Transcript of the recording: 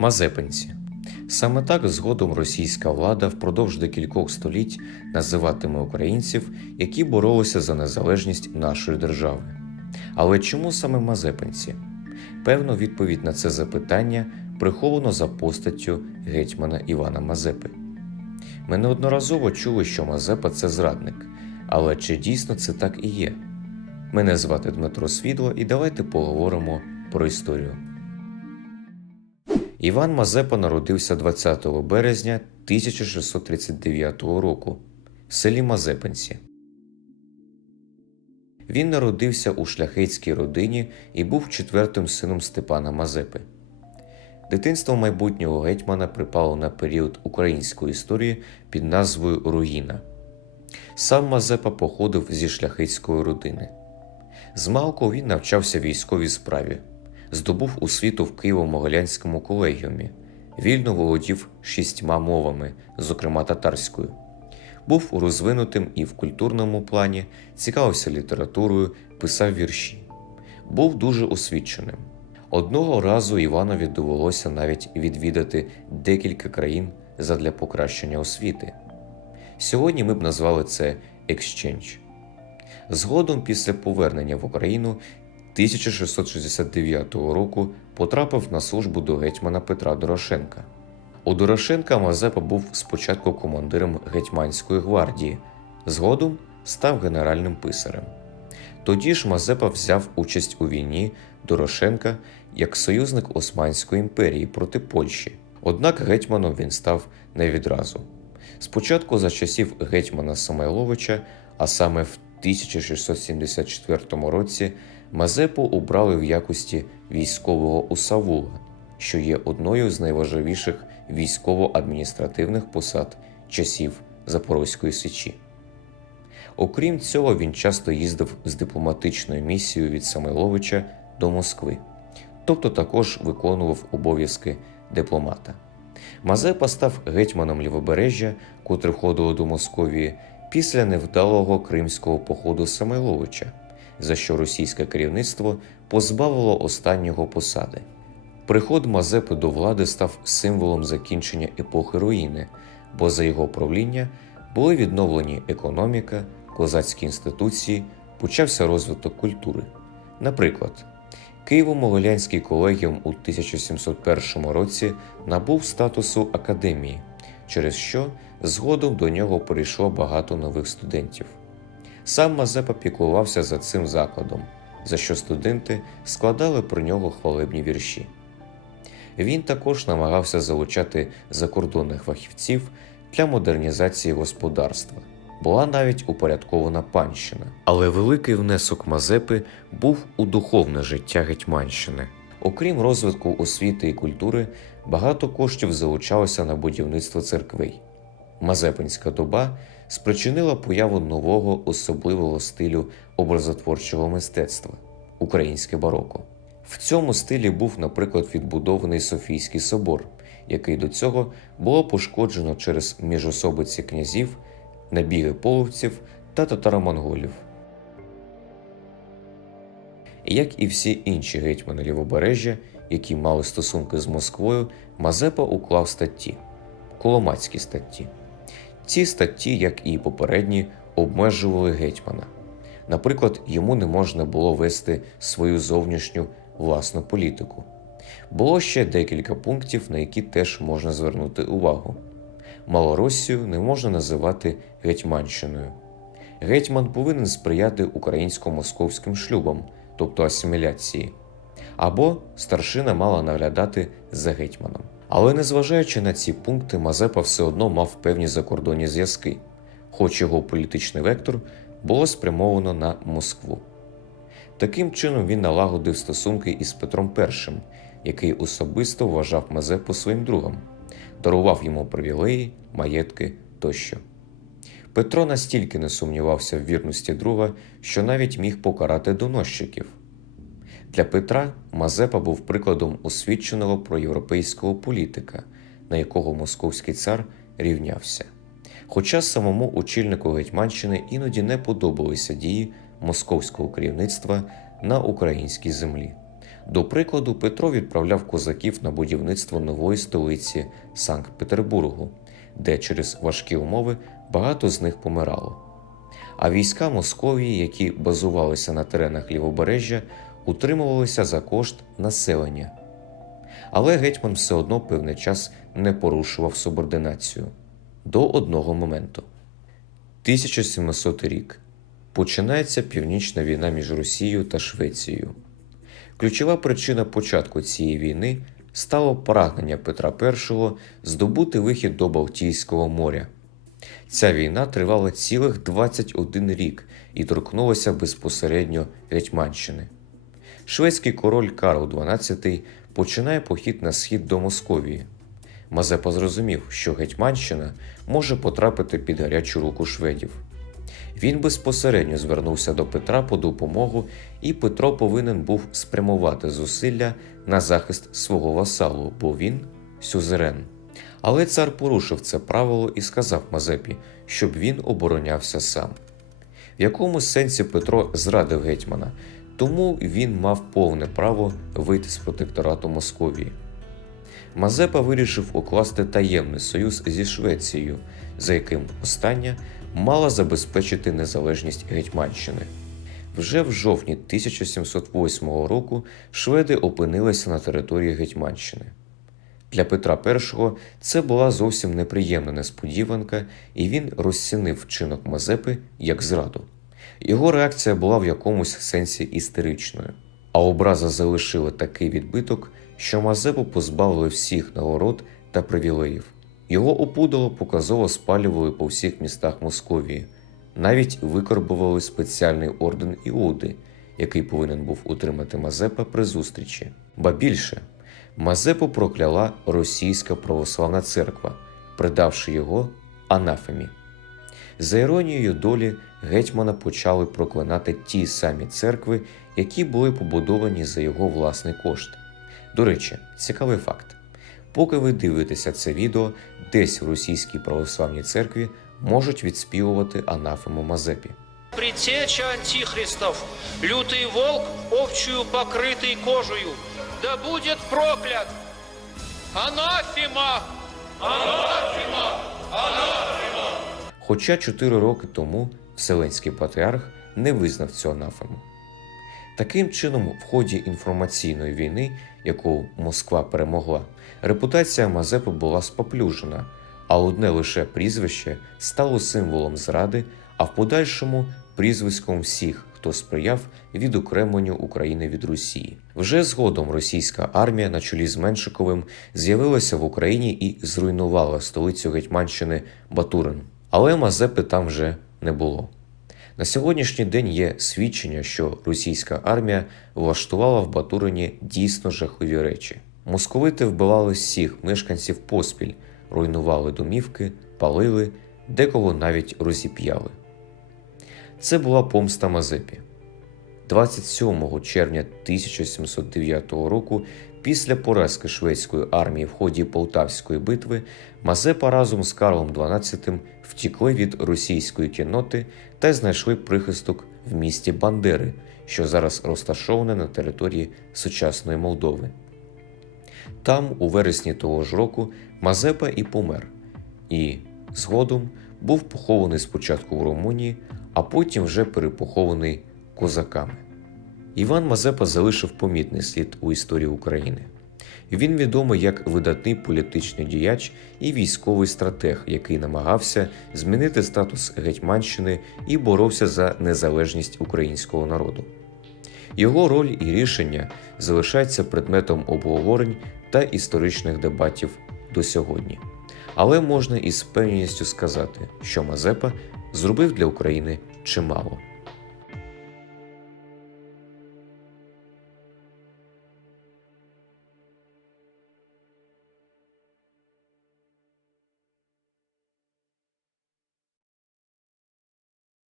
Мазепинці. Саме так згодом російська влада впродовж декількох століть називатиме українців, які боролися за незалежність нашої держави. Але чому саме мазепинці? Певно, відповідь на це запитання приховано за постаттю гетьмана Івана Мазепи. Ми неодноразово чули, що Мазепа це зрадник, але чи дійсно це так і є? Мене звати Дмитро Свідло, і давайте поговоримо про історію. Іван Мазепа народився 20 березня 1639 року в селі Мазепинці. Він народився у шляхетській родині і був четвертим сином Степана Мазепи. Дитинство майбутнього гетьмана припало на період української історії під назвою Руїна. Сам Мазепа походив зі шляхетської родини. Змалку він навчався військовій справі, здобув освіту в Києво-Могилянському колегіумі, вільно володів шістьма мовами, зокрема татарською. Був розвинутим і в культурному плані, цікавився літературою, писав вірші. Був дуже освіченим. Одного разу Іванові довелося навіть відвідати декілька країн задля покращення освіти. Сьогодні ми б назвали це екщенч. Згодом, після повернення в Україну 1669 року потрапив на службу до гетьмана Петра Дорошенка. У Дорошенка Мазепа був спочатку командиром гетьманської гвардії, згодом став генеральним писарем. Тоді ж Мазепа взяв участь у війні Дорошенка як союзник Османської імперії проти Польщі. Однак гетьманом він став не відразу. Спочатку за часів гетьмана Самойловича, а саме в 1674 році, Мазепу обрали в якості військового усавула, що є одною з найважливіших військово-адміністративних посад часів Запорозької Січі. Окрім цього, він часто їздив з дипломатичною місією від Самойловича до Москви, тобто також виконував обов'язки дипломата. Мазепа став гетьманом Лівобережжя, котре входило до Московії після невдалого кримського походу Самойловича, за що російське керівництво позбавило останнього посади. Приход Мазепи до влади став символом закінчення епохи руїни, бо за його правління були відновлені економіка, козацькі інституції, почався розвиток культури. Наприклад, Києво-Могилянський колегіум у 1701 році набув статусу академії, через що згодом до нього прийшло багато нових студентів. Сам Мазепа піклувався за цим закладом, за що студенти складали про нього хвалебні вірші. Він також намагався залучати закордонних фахівців для модернізації господарства. Була навіть упорядкована панщина. Але великий внесок Мазепи був у духовне життя Гетьманщини. Окрім розвитку освіти і культури, багато коштів залучалося на будівництво церквей. Мазепинська доба спричинила появу нового особливого стилю образотворчого мистецтва українське бароко. В цьому стилі був, наприклад, відбудований Софійський собор, який до цього було пошкоджено через міжособиці князів, набіги половців та татаро-монголів. Як і всі інші гетьмани Лівобережжя, які мали стосунки з Москвою, Мазепа уклав статті Коломацькі статті. Ці статті, як і попередні, обмежували гетьмана. Наприклад, йому не можна було вести свою зовнішню власну політику. Було ще декілька пунктів, на які теж можна звернути увагу. Малоросію не можна називати Гетьманщиною. Гетьман повинен сприяти українсько-московським шлюбам, тобто асиміляції, або старшина мала наглядати за гетьманом. Але незважаючи на ці пункти, Мазепа все одно мав певні закордонні зв'язки, хоч його політичний вектор було спрямовано на Москву. Таким чином він налагодив стосунки із Петром І, який особисто вважав Мазепу своїм другом, дарував йому привілеї, маєтки тощо. Петро настільки не сумнівався в вірності друга, що навіть міг покарати доносчиків. Для Петра Мазепа був прикладом освіченого проєвропейського політика, на якого московський цар рівнявся. Хоча самому очільнику Гетьманщини іноді не подобалися дії московського керівництва на українській землі. До прикладу, Петро відправляв козаків на будівництво нової столиці Санкт-Петербургу, де через важкі умови багато з них помирало. А війська Московії, які базувалися на теренах лівобережжя, утримувалися за кошт населення. Але гетьман все одно певний час не порушував субординацію до одного моменту. 1700 рік починається північна війна між Росією та Швецією. Ключова причина початку цієї війни стало прагнення Петра І здобути вихід до Балтійського моря. Ця війна тривала цілих 21 рік і торкнулася безпосередньо Гетьманщини. Шведський король Карл XII починає похід на схід до Московії. Мазепа зрозумів, що Гетьманщина може потрапити під гарячу руку шведів. Він безпосередньо звернувся до Петра по допомогу, і Петро повинен був спрямувати зусилля на захист свого васалу, бо він сюзерен. Але цар порушив це правило і сказав Мазепі, щоб він оборонявся сам. В якомусь сенсі Петро зрадив гетьмана, тому він мав повне право вийти з протекторату Московії. Мазепа вирішив укласти таємний союз зі Швецією, за яким остання мала забезпечити незалежність Гетьманщини. Вже в жовтні 1708 року шведи опинилися на території Гетьманщини. Для Петра І це була зовсім неприємна несподіванка, і він розцінив вчинок Мазепи як зраду. Його реакція була в якомусь сенсі істеричною, а образа залишила такий відбиток, що Мазепу позбавили всіх нагород та привілеїв. Його опудало показово спалювали по всіх містах Московії, навіть викорбували спеціальний орден Іуди, який повинен був утримати Мазепа при зустрічі. Ба більше, Мазепу прокляла Російська православна церква, придавши його анафемі. За іронією долі, гетьмана почали проклинати ті самі церкви, які були побудовані за його власний кошт. До речі, цікавий факт. Поки ви дивитеся це відео, десь в російській православній церкві можуть відспівувати анафему Мазепі. Предтеча антихристов, лютый волк, овчую покрытый кожую, да будет проклят! Анафима! Хоча чотири роки тому Вселенський патріарх не визнав цю анафему. Таким чином, в ході інформаційної війни, яку Москва перемогла, репутація Мазепи була споплюжена, а одне лише прізвище стало символом зради, а в подальшому прізвиськом всіх, хто сприяв відокремленню України від Росії. Вже згодом російська армія на чолі з Меншиковим з'явилася в Україні і зруйнувала столицю Гетьманщини Батурин. Але Мазепи там вже не було. На сьогоднішній день є свідчення, що російська армія влаштувала в Батурині дійсно жахливі речі. Московити вбивали всіх мешканців поспіль, руйнували домівки, палили, декого навіть розіп'яли. Це була помста Мазепі. 27 червня 1709 року, після поразки шведської армії в ході Полтавської битви, Мазепа разом з Карлом XII втікли від російської кінноти та знайшли прихисток в місті Бандери, що зараз розташоване на території сучасної Молдови. Там, у вересні того ж року, Мазепа і помер, і згодом був похований спочатку в Румунії, а потім вже перепохований козаками. Іван Мазепа залишив помітний слід у історії України. Він відомий як видатний політичний діяч і військовий стратег, який намагався змінити статус Гетьманщини і боровся за незалежність українського народу. Його роль і рішення залишаються предметом обговорень та історичних дебатів до сьогодні. Але можна із певністю сказати, що Мазепа зробив для України чимало.